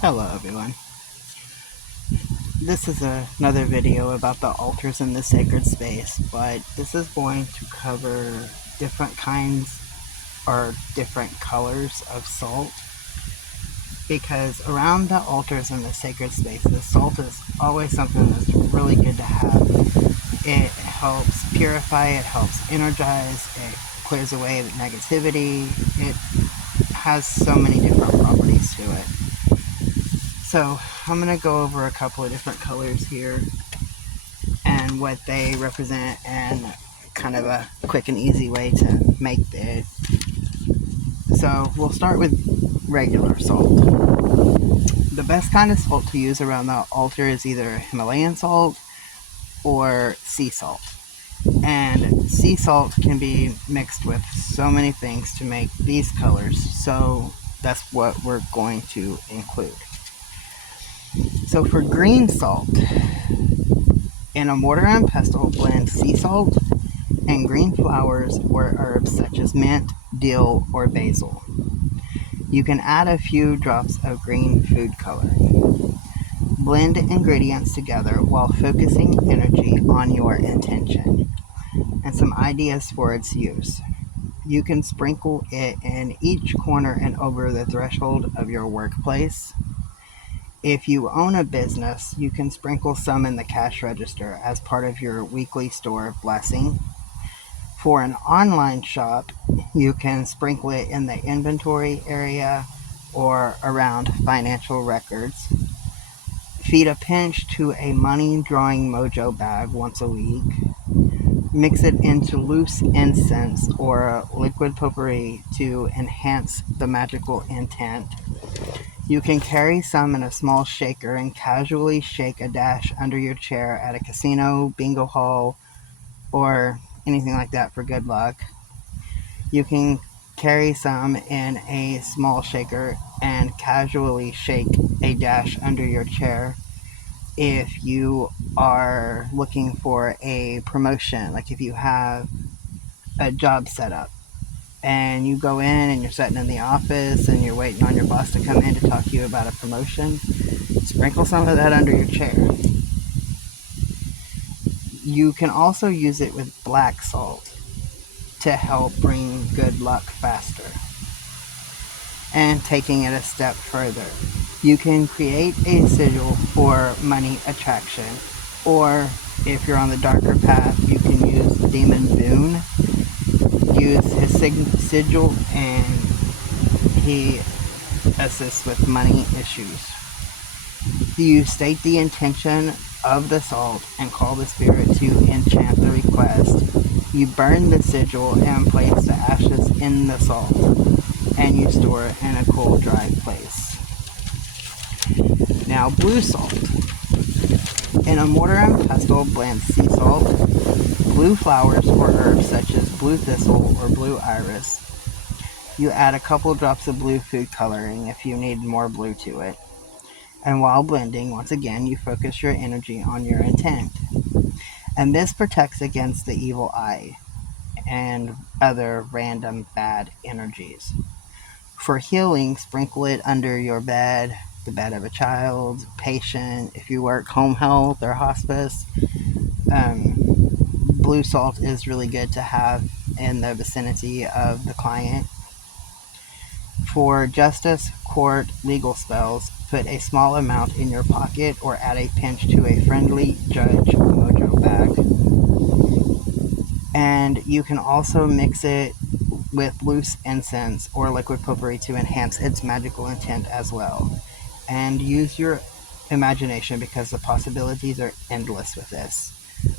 Hello everyone. This is another video about the altars in the sacred space, but this is going to cover different kinds or different colors of salt, because around the altars in the sacred spaces, salt is always something that's really good to have. It helps purify, it helps energize, it clears away the negativity. It has so many different properties to it. So I'm going to go over a couple of different colors here and what they represent, and kind of a quick and easy way to make it. So we'll start with regular salt. The best kind of salt to use around the altar is either Himalayan salt or sea salt. And sea salt can be mixed with so many things to make these colors, so that's what we're going to include. So for green salt, in a mortar and pestle, blend sea salt and green flowers or herbs such as mint, dill, or basil. You can add a few drops of green food coloring. Blend ingredients together while focusing energy on your intention. And some ideas for its use. You can sprinkle it in each corner and over the threshold of your workplace. If you own a business, you can sprinkle some in the cash register as part of your weekly store blessing. For an online shop, you can sprinkle it in the inventory area or around financial records. Feed a pinch to a money drawing mojo bag once a week. Mix it into loose incense or liquid potpourri to enhance the magical intent. You can carry some in a small shaker and casually shake a dash under your chair at a casino, bingo hall, or anything like that for good luck. You can carry some in a small shaker and casually shake a dash under your chair if you are looking for a promotion, like if you have a job set up and you go in and you're sitting in the office and you're waiting on your boss to come in to talk to you about a promotion, sprinkle some of that under your chair. You can also use it with black salt to help bring good luck faster. And taking it a step further, you can create a sigil for money attraction, or if you're on the darker path, you can use Demon Boone. Use his sigil and he assists with money issues. You state the intention of the salt and call the spirit to enchant the request. You burn the sigil and place the ashes in the salt, and you store it in a cool, dry place. Now, blue salt. In a mortar and pestle, blend sea salt, blue flowers or herbs such as blue thistle or blue iris. You add a couple drops of blue food coloring if you need more blue to it. And while blending, once again, you focus your energy on your intent. And this protects against the evil eye and other random bad energies. For healing, sprinkle it under your bed, the bed of a child, patient, if you work home health or hospice. Blue salt is really good to have in the vicinity of the client. For justice, court, legal spells, put a small amount in your pocket or add a pinch to a friendly judge mojo bag. And you can also mix it with loose incense or liquid potpourri to enhance its magical intent as well. And use your imagination, because the possibilities are endless with this.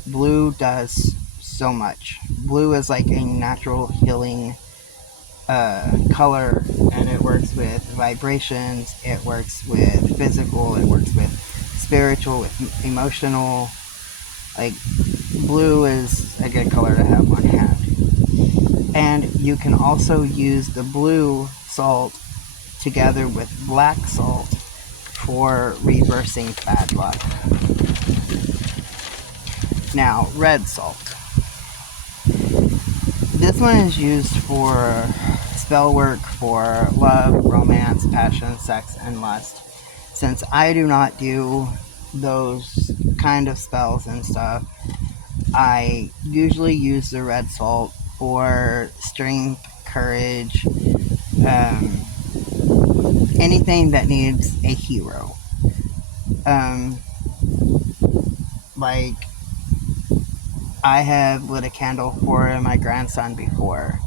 Blue does so much. Blue is like a natural healing color, and it works with vibrations, it works with physical, it works with spiritual, with emotional. Like, blue is a good color to have on hand. And you can also use the blue salt together with black salt for reversing bad luck. Now, red salt. This one is used for spell work for love, romance, passion, sex, and lust. since I do not do those kind of spells and stuff, I usually use the red salt for strength, courage, um, anything that needs a hero. Um, like, I have lit a candle for my grandson before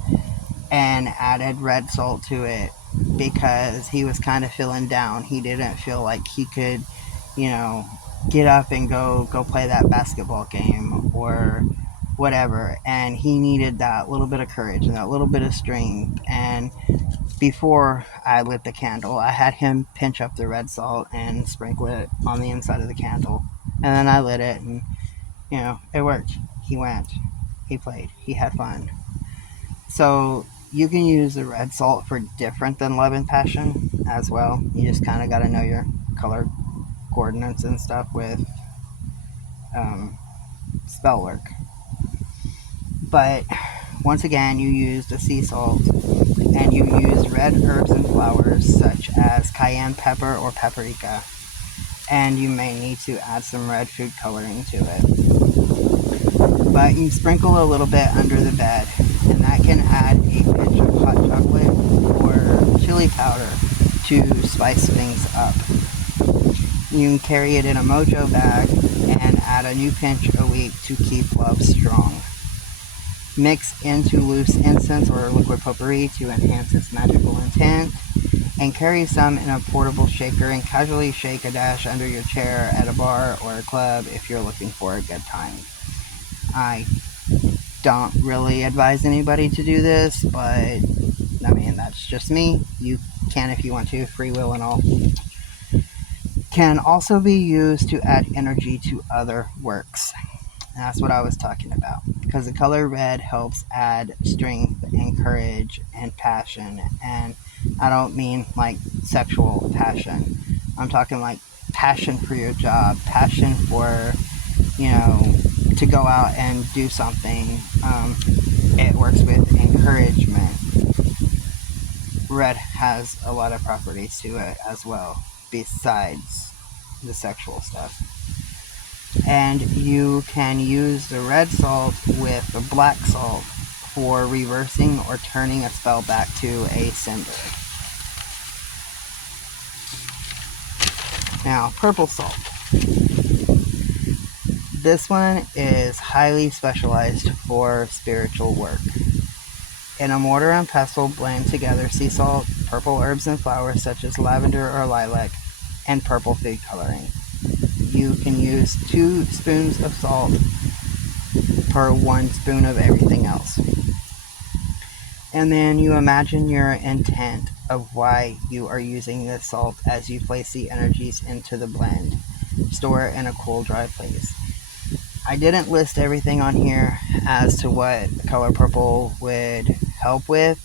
and added red salt to it because he was kind of feeling down. He didn't feel like he could, you know, get up and go play that basketball game or whatever, and he needed that little bit of courage and that little bit of strength. And before I lit the candle, I had him pinch up the red salt and sprinkle it on the inside of the candle, and then I lit it, and it worked. He went, he played, he had fun. So you can use the red salt for different than love and passion as well. You just kind of got to know your color coordinates and stuff with um, spell work. But once again, you use the sea salt, and you use red herbs and flowers such as cayenne pepper or paprika, and you may need to add some red food coloring to it. But you sprinkle a little bit under the bed, and that can add a pinch of hot chocolate or chili powder to spice things up. You can carry it in a mojo bag and add a new pinch a week to keep love strong. Mix into loose incense or liquid potpourri to enhance its magical intent, and carry some in a portable shaker and casually shake a dash under your chair at a bar or a club if you're looking for a good time. I don't really advise anybody to do this, but I mean, that's just me. You can if you want to, free will and all. Can also be used to add energy to other works. And that's what I was talking about, because the color red helps add strength and courage and passion. And I don't mean like sexual passion. I'm talking like passion for your job, passion for, to go out and do something. It works with encouragement. Red has a lot of properties to it as well, besides the sexual stuff. And you can use the red salt with the black salt for reversing or turning a spell back to a sender. Now, purple salt. This one is highly specialized for spiritual work. In a mortar and pestle, blend together sea salt, purple herbs and flowers such as lavender or lilac, and purple food coloring. You can use 2 spoons of salt per 1 spoon of everything else. And then you imagine your intent of why you are using this salt as you place the energies into the blend. Store it in a cool, dry place. I didn't list everything on here as to what the color purple would help with,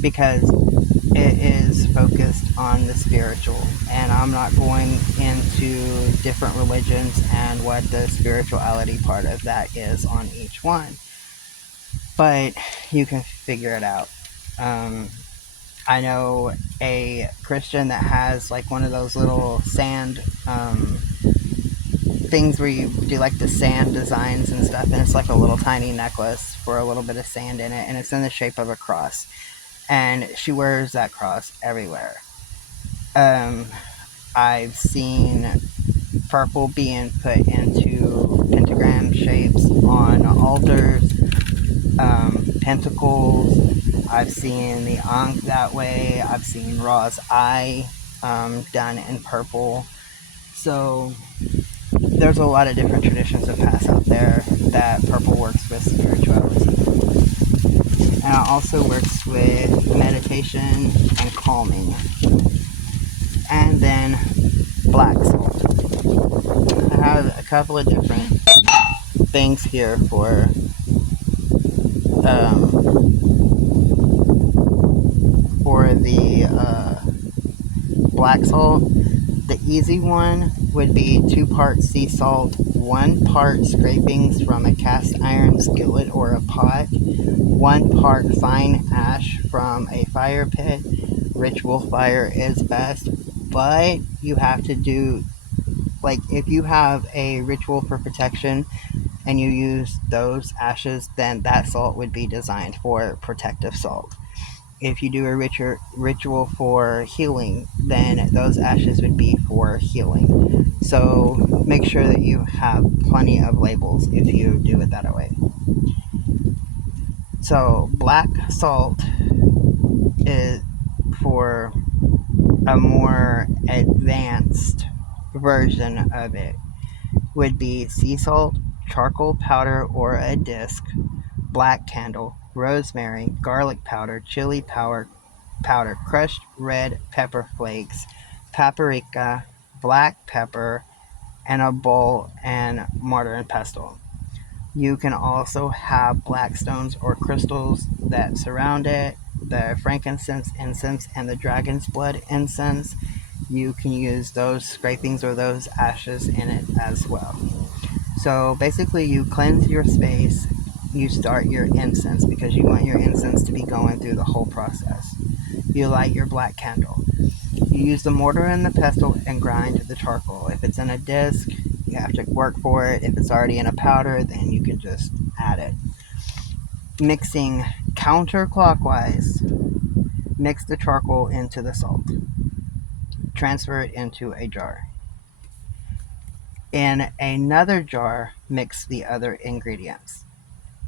because it is focused on the spiritual, and I'm not going into different religions and what the spirituality part of that is on each one, but you can figure it out. I know a Christian that has like one of those little sand things where you do like the sand designs and stuff, and it's like a little tiny necklace for a little bit of sand in it, and it's in the shape of a cross, and she wears that cross everywhere. I've seen purple being put into pentagram shapes on altars, pentacles. I've seen the Ankh that way. I've seen Ra's eye done in purple. So there's a lot of different traditions of paths out there that purple works with spirituality. And it also works with meditation and calming. And then black salt. I have a couple of different things here for the black salt. The easy one would be 2 parts sea salt, 1 part scrapings from a cast iron skillet or a pot, 1 part fine ash from a fire pit. Ritual fire is best, but you have to do, like, if you have a ritual for protection and you use those ashes, then that salt would be designed for protective salt. If you do a ritual for healing, then those ashes would be for healing. So make sure that you have plenty of labels if you do it that way. So black salt is for a more advanced version of it. Would be sea salt, charcoal powder or a disc, black candle, rosemary, garlic powder, chili powder, crushed red pepper flakes, paprika, black pepper, and a bowl and mortar and pestle. You can also have black stones or crystals that surround it, the frankincense incense, and the dragon's blood incense. You can use those scrapings or those ashes in it as well. So basically, you cleanse your space, you start your incense because you want your incense to be going through the whole process. You light your black candle. You use the mortar and the pestle and grind the charcoal. If it's in a disc, you have to work for it. If it's already in a powder, then you can just add it. Mixing counterclockwise, mix the charcoal into the salt. Transfer it into a jar. In another jar, mix the other ingredients.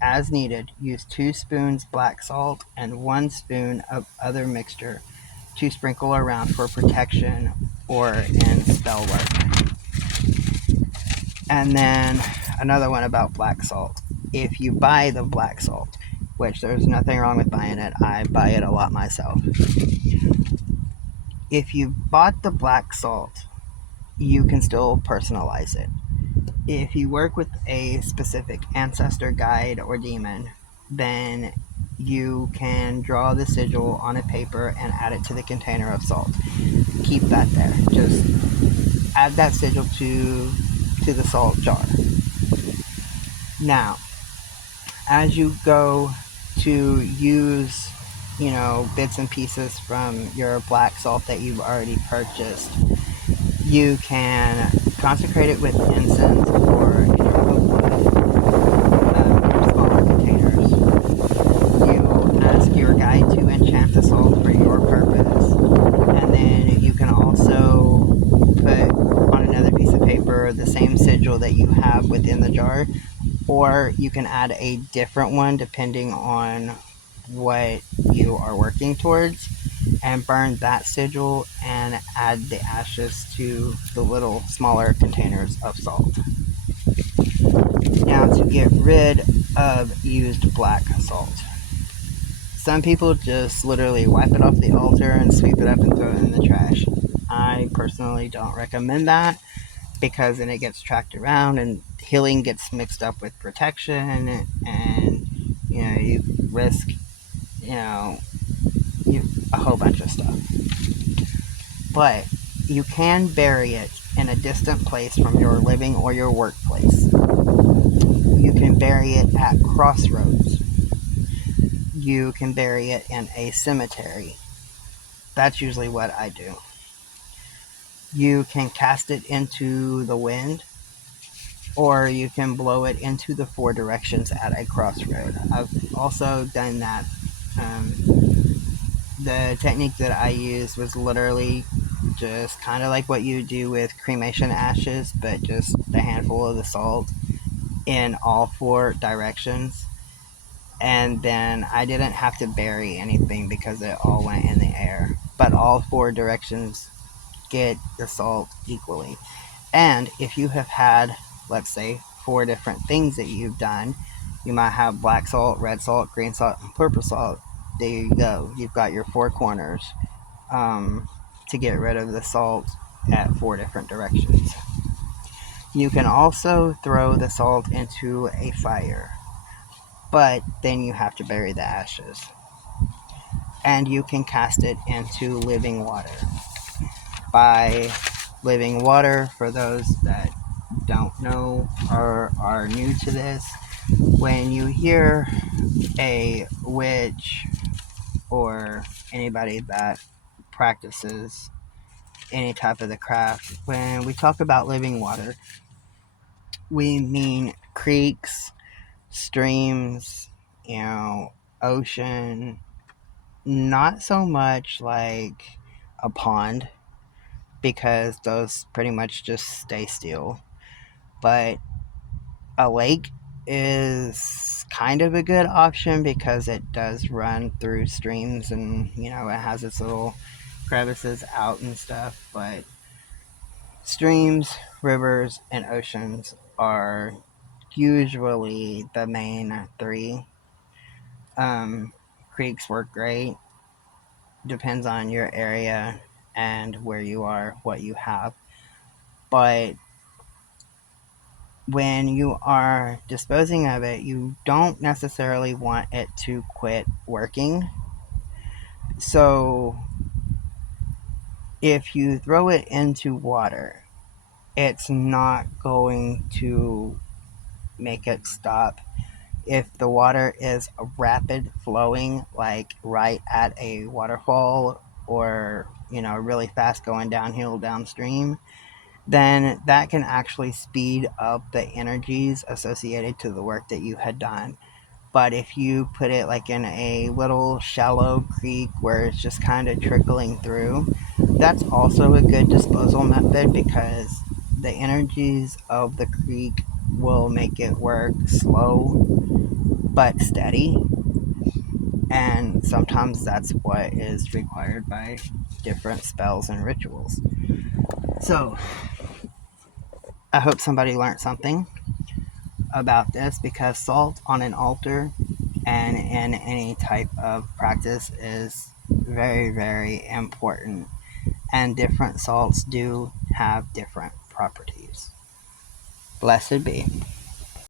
As needed, use 2 spoons black salt and 1 spoon of other mixture to sprinkle around for protection or in spell work. And then another one about black salt. If you buy the black salt, which there's nothing wrong with buying it, I buy it a lot myself. If you bought the black salt, you can still personalize it. If you work with a specific ancestor, guide, or demon, then you can draw the sigil on a paper and add it to the container of salt. Keep that there. Just add that sigil to the salt jar. Now, as you go to use, bits and pieces from your black salt that you've already purchased, you can consecrate it with incense or smaller containers. You ask your guide to enchant the salt for your purpose, and then you can also put on another piece of paper the same sigil that you have within the jar, or you can add a different one depending on what you are working towards, and burn that sigil and add the ashes to the little smaller containers of salt. Now, to get rid of used black salt. Some people just literally wipe it off the altar and sweep it up and throw it in the trash. I personally don't recommend that because then it gets tracked around and healing gets mixed up with protection, and you risk a whole bunch of stuff. But you can bury it in a distant place from your living or your workplace. You can bury it at crossroads. You can bury it in a cemetery. That's usually what I do. You can cast it into the wind, or you can blow it into the 4 directions at a crossroad. I've also done that. The technique that I used was literally just kind of like what you do with cremation ashes, but just a handful of the salt in all 4 directions. And then I didn't have to bury anything because it all went in the air. But all 4 directions get the salt equally. And if you have had, let's say, 4 different things that you've done, you might have black salt, red salt, green salt, and purple salt. There you go. You've got your 4 corners to get rid of the salt at 4 different directions. You can also throw the salt into a fire, but then you have to bury the ashes. And you can cast it into living water. By living water, for those that don't know or are new to this, when you hear a witch or anybody that practices any type of the craft. When we talk about living water, we mean creeks, streams, ocean, not so much like a pond because those pretty much just stay still. But a lake is kind of a good option because it does run through streams and, it has its little crevices out and stuff. But streams, rivers, and oceans are usually the main three. Creeks work great. Depends on your area and where you are, what you have. But when you are disposing of it, you don't necessarily want it to quit working. So if you throw it into water, it's not going to make it stop. If the water is rapid flowing, like right at a waterfall or, really fast going downhill downstream, then that can actually speed up the energies associated to the work that you had done. But if you put it like in a little shallow creek where it's just kind of trickling through, that's also a good disposal method because the energies of the creek will make it work slow but steady. And sometimes that's what is required by different spells and rituals. So, I hope somebody learned something about this because salt on an altar and in any type of practice is very, very important. And different salts do have different properties. Blessed be.